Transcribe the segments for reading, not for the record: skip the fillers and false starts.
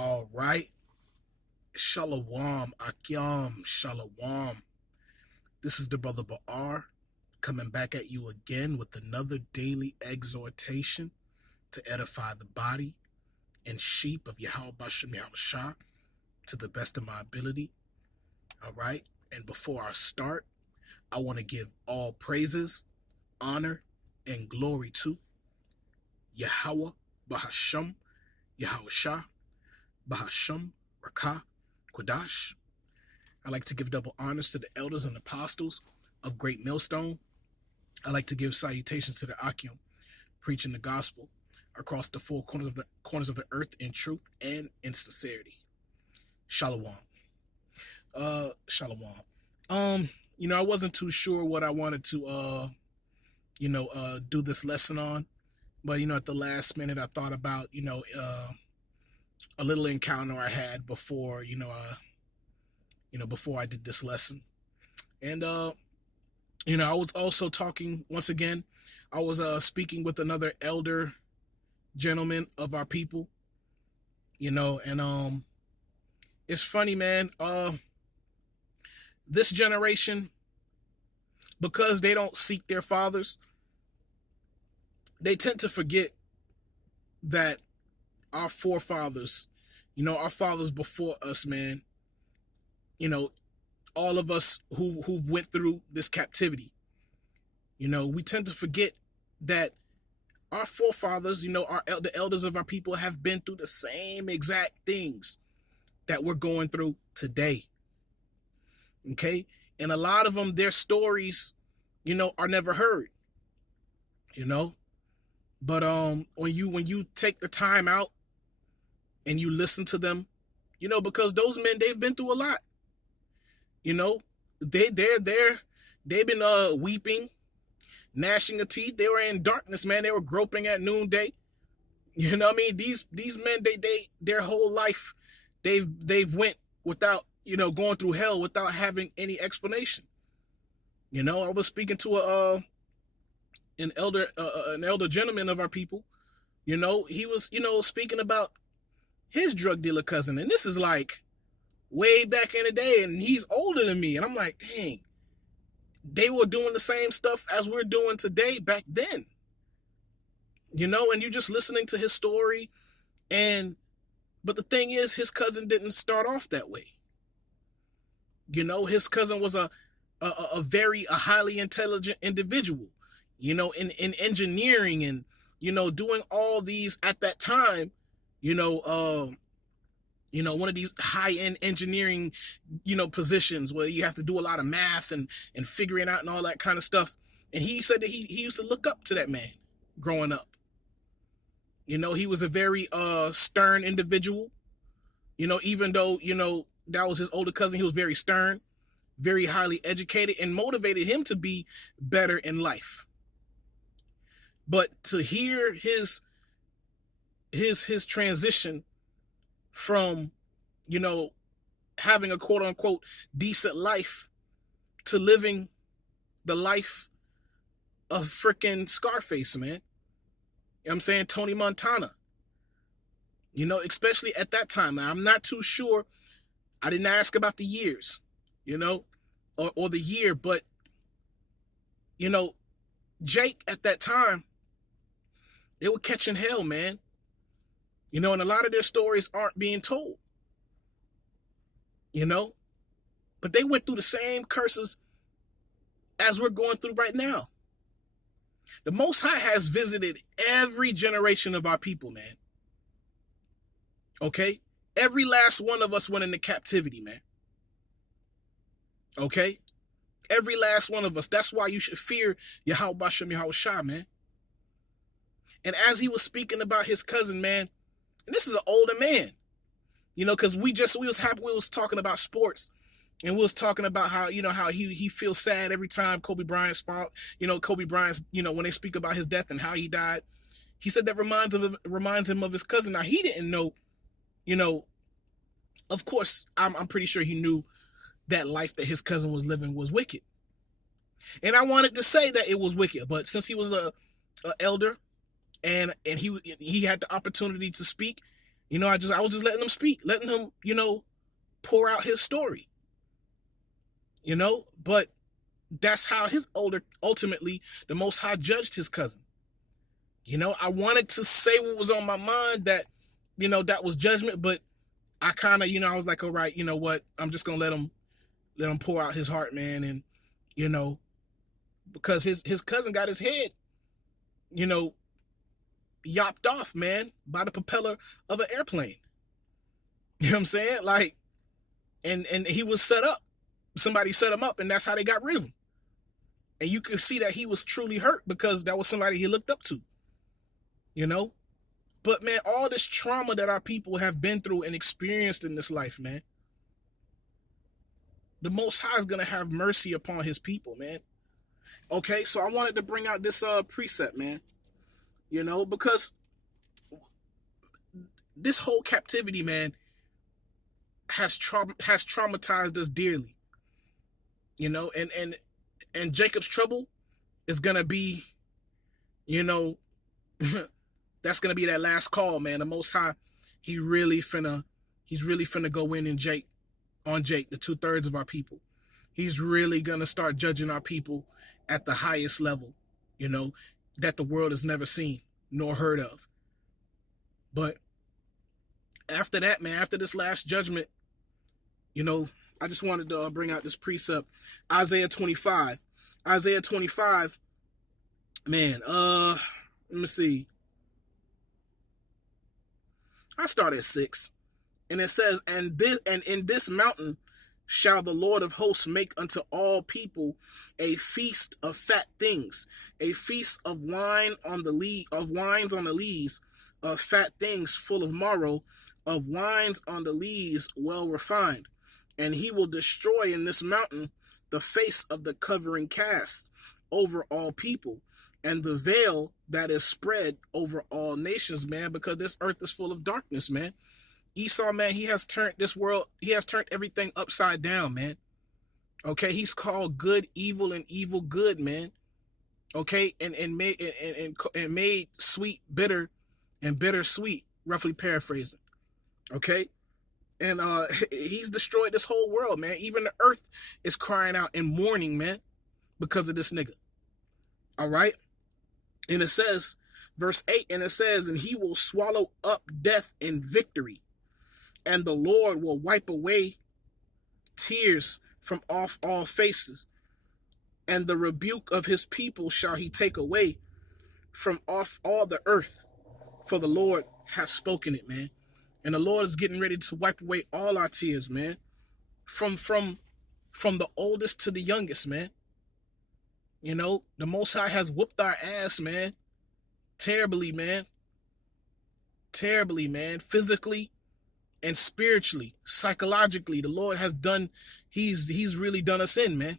All right. Shalom, Akyam, Shalom. This is the brother Ba'ar coming back at you again with another daily exhortation to edify the body and sheep of Yahweh Bashem Yahushua to the best of my ability. All right. And before I start, I want to give all praises, honor, and glory to Yahweh Bahasham Yahushua Bahasham Rakah Kodash. I like to give double honors to the elders and apostles of Great Millstone. I like to give salutations to the Akim, preaching the gospel across the four corners of the earth in truth and in sincerity. Shalom. Shalom. I wasn't too sure what I wanted to do this lesson on, but at the last minute I thought about, a little encounter I had before, before I did this lesson. And, I was also talking, once again, I was speaking with another elder gentleman of our people, and it's funny, man. This generation, because they don't seek their fathers, they tend to forget that our forefathers, our fathers before us, man, all of us who've went through this captivity, we tend to forget that our forefathers, the elders of our people have been through the same exact things that we're going through today. Okay. And a lot of them, their stories, are never heard, but when you take the time out and you listen to them, because those men, they've been through a lot. They've been weeping, gnashing of teeth. They were in darkness, man. They were groping at noonday. You know what I mean? These men, their whole life, they've went without, going through hell without having any explanation. I was speaking to an elder gentleman of our people. He was, speaking about his drug dealer cousin, and this is like way back in the day, and he's older than me, and I'm like, dang, they were doing the same stuff as we're doing today back then. And you're just listening to his story, but the thing is, his cousin didn't start off that way. His cousin was a highly intelligent individual, in engineering and, doing all these at that time, one of these high-end engineering, positions where you have to do a lot of math and figuring out and all that kind of stuff. And he said that he used to look up to that man growing up. He was a very stern individual, even though, that was his older cousin. He was very stern, very highly educated, and motivated him to be better in life. But to hear his transition from, having a quote unquote decent life to living the life of freaking Scarface, man. I'm saying Tony Montana. Especially at that time. Now, I'm not too sure. I didn't ask about the years, or the year, but, Jake at that time, they were catching hell, man. And a lot of their stories aren't being told, but they went through the same curses as we're going through right now. The Most High has visited every generation of our people, man. Okay? Every last one of us went into captivity, man. Okay? Every last one of us. That's why you should fear Yahweh Bashem Yahushua, man. And as he was speaking about his cousin, man, and this is an older man, because we was talking about sports, and we was talking about how, how he feels sad every time Kobe Bryant's fault, Kobe Bryant's, when they speak about his death and how he died. He said that reminds him of his cousin. Now, he didn't know, of course, I'm pretty sure he knew that life that his cousin was living was wicked. And I wanted to say that it was wicked, but since he was a elder, and he had the opportunity to speak, I was just letting him speak, letting him, pour out his story, but that's how ultimately the Most High judged his cousin. I wanted to say what was on my mind, that was judgment, but I kind of, I was like, all right, you know what? I'm just going to let him pour out his heart, man. And, you know, because his cousin got his head, you know, yopped off, man, by the propeller of an airplane. You know what I'm saying? Like, and he was set up. Somebody set him up, and that's how they got rid of him. And you could see that he was truly hurt because that was somebody he looked up to, But, man, all this trauma that our people have been through and experienced in this life, man, the Most High is going to have mercy upon his people, man. Okay, so I wanted to bring out this precept, man, because this whole captivity, man, has traumatized us dearly, and Jacob's trouble is going to be, that's going to be that last call, man. The Most High, he's really finna go in and Jake, the 2/3 of our people. He's really going to start judging our people at the highest level, that the world has never seen nor heard of. But after that, man, after this last judgment, I just wanted to bring out this precept, Isaiah 25. Isaiah 25, man, let me see. I start at 6. And it says, and in this mountain shall the Lord of hosts make unto all people a feast of fat things, a feast of wines on the lees, of fat things full of marrow, of wines on the lees well refined. And he will destroy in this mountain the face of the covering cast over all people, and the veil that is spread over all nations, man, because this earth is full of darkness, man. Esau, man, he has turned everything upside down, man. Okay, he's called good evil and evil good, man. Okay, and made sweet bitter and bitter sweet, roughly paraphrasing. Okay, and he's destroyed this whole world, man. Even the earth is crying out in mourning, man, because of this nigga. All right, and it says, verse 8, and it says, and he will swallow up death in victory, and the Lord will wipe away tears from off all faces, and the rebuke of his people shall he take away from off all the earth, for the Lord has spoken it, man. And the Lord is getting ready to wipe away all our tears, man, from the oldest to the youngest, man. The Most High has whooped our ass, man, terribly, man, physically and spiritually, psychologically. The Lord has done, he's really done us in, man.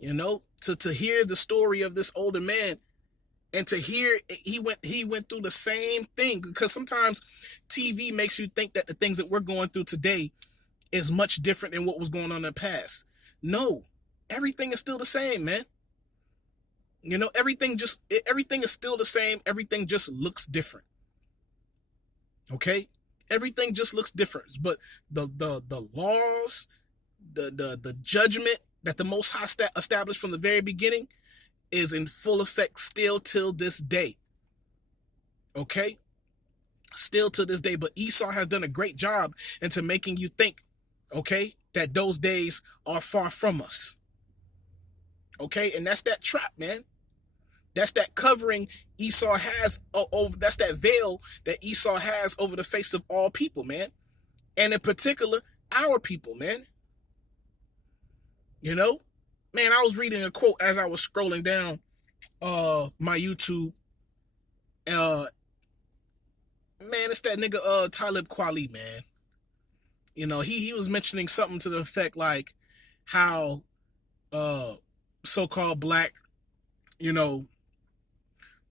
To hear the story of this older man, and to hear he went through the same thing, because sometimes TV makes you think that the things that we're going through today is much different than what was going on in the past. No, everything is still the same, man. Everything is still the same. Everything just looks different. Okay, everything just looks different, but the laws, the judgment that the Most High established from the very beginning is in full effect still till this day. Okay, still to this day. But Esau has done a great job into making you think, okay, that those days are far from us. Okay, and that's that trap, man. That's that covering Esau has over. That's that veil that Esau has over the face of all people, man. And in particular, our people, man. Man, I was reading a quote as I was scrolling down my YouTube. Man, it's that nigga Talib Kweli, man. He was mentioning something to the effect like how so-called black,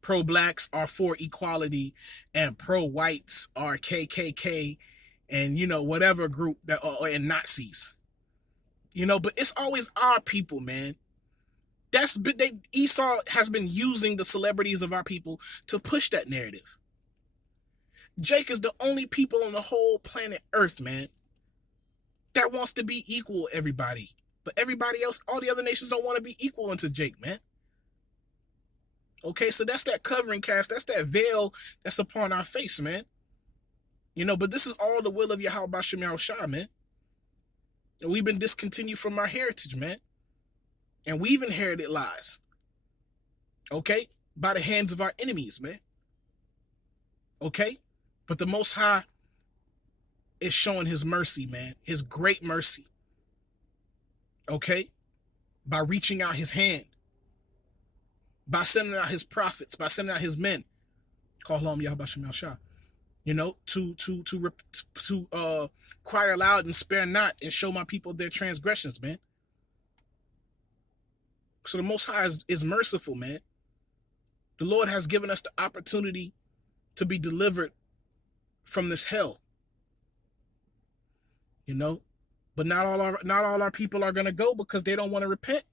pro-blacks are for equality and pro-whites are KKK and, whatever group that are in Nazis. But it's always our people, man. Esau has been using the celebrities of our people to push that narrative. Jake is the only people on the whole planet Earth, man, that wants to be equal with everybody. But everybody else, all the other nations don't want to be equal unto Jake, man. Okay, so that's that covering cast. That's that veil that's upon our face, man. But this is all the will of Yahweh Bashem Yahushua, man. And we've been discontinued from our heritage, man. And we've inherited lies. Okay? By the hands of our enemies, man. Okay? But the Most High is showing his mercy, man. His great mercy. Okay? By reaching out his hand. By sending out his prophets. By sending out his men. Call him Yahweh Bashem Yahushua. To cry aloud and spare not and show my people their transgressions, man. So the Most High is merciful, man. The Lord has given us the opportunity to be delivered from this hell. But not all our people are gonna go because they don't want to repent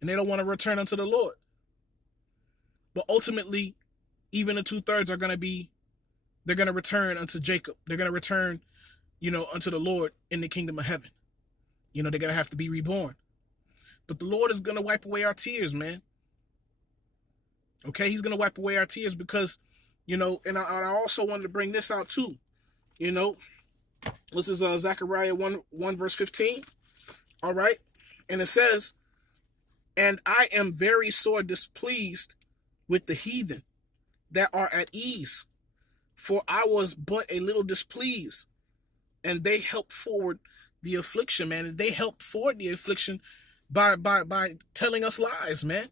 and they don't want to return unto the Lord. But ultimately, even the 2/3 are gonna be. They're going to return unto Jacob. They're going to return, unto the Lord in the kingdom of heaven. They're going to have to be reborn. But the Lord is going to wipe away our tears, man. Okay, he's going to wipe away our tears because, and I also wanted to bring this out too. This is Zechariah 1 verse 15. All right. And it says, and I am very sore displeased with the heathen that are at ease. For I was but a little displeased, and they helped forward the affliction, man. And they helped forward the affliction by telling us lies, man.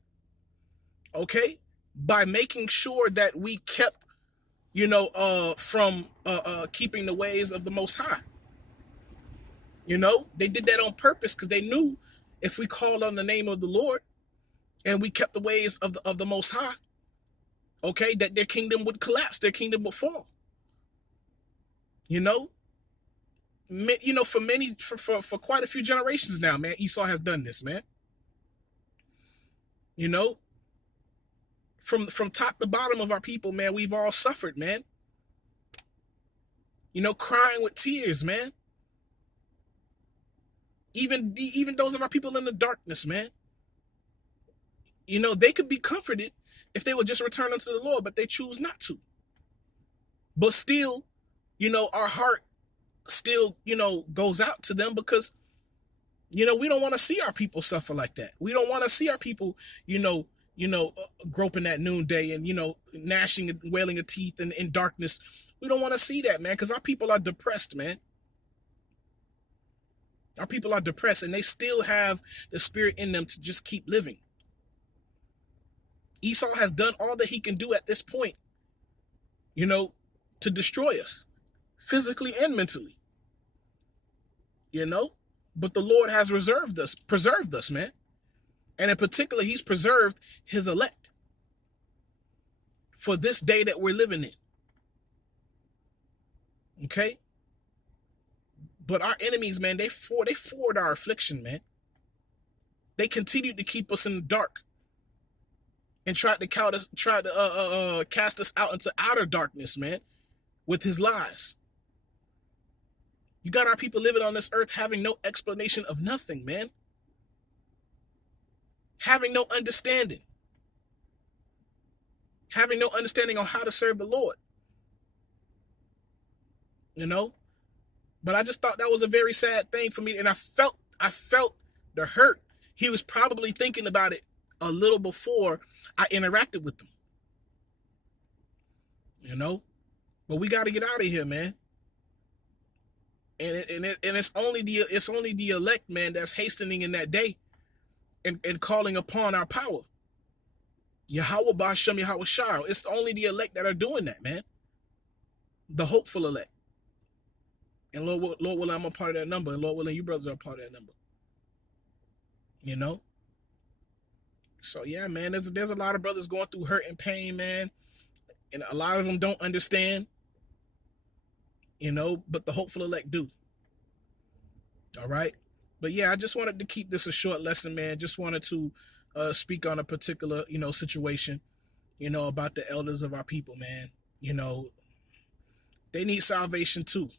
Okay? By making sure that we kept, from keeping the ways of the Most High. They did that on purpose because they knew if we called on the name of the Lord and we kept the ways of the Most High, okay, that their kingdom would collapse, their kingdom would fall. For quite a few generations now, man, Esau has done this, man. From top to bottom of our people, man, we've all suffered, man. Crying with tears, man. Even those of our people in the darkness, man. They could be comforted if they would just return unto the Lord, but they choose not to. But still, our heart still, goes out to them because, we don't want to see our people suffer like that. We don't want to see our people, groping at noonday and, gnashing and wailing of teeth and in darkness. We don't want to see that, man, because our people are depressed, man. Our people are depressed and they still have the spirit in them to just keep living. Esau has done all that he can do at this point, to destroy us physically and mentally, but the Lord has preserved us, man. And in particular, he's preserved his elect for this day that we're living in. Okay. But our enemies, man, they forward our affliction, man. They continued to keep us in the dark and tried to cast us out into outer darkness, man, with his lies. You got our people living on this earth having no explanation of nothing, man. Having no understanding. Having no understanding on how to serve the Lord. But I just thought that was a very sad thing for me. And I felt the hurt. He was probably thinking about it a little before I interacted with them. But we got to get out of here, man. And it's only the elect, man, that's hastening in that day and calling upon our power. Yahweh Bashem Yahweh Shai. It's only the elect that are doing that, man. The hopeful elect. And Lord willing, I'm a part of that number. And Lord willing, you brothers are a part of that number. So yeah, man, there's a lot of brothers going through hurt and pain, man. And a lot of them don't understand. But the hopeful elect do. All right. But yeah, I just wanted to keep this a short lesson, man. Just wanted to speak on a particular, situation, about the elders of our people, man. They need salvation too.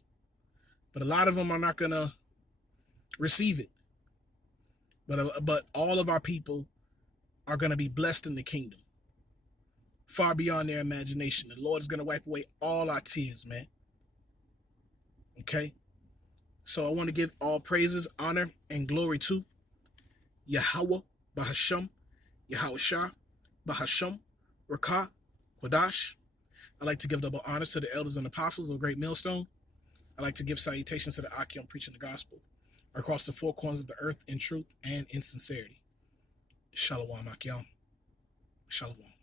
But a lot of them are not going to receive it. But all of our people are going to be blessed in the kingdom, far beyond their imagination. The Lord is going to wipe away all our tears, man. Okay? So I want to give all praises, honor, and glory to Yahweh, Bahasham, Yahweh Shah, Bahasham, Rakah, Quadash. I'd like to give double honors to the elders and apostles of Great Millstone. I'd like to give salutations to the Akim preaching the gospel across the four corners of the earth in truth and in sincerity. Shalom, Akim. Shalom.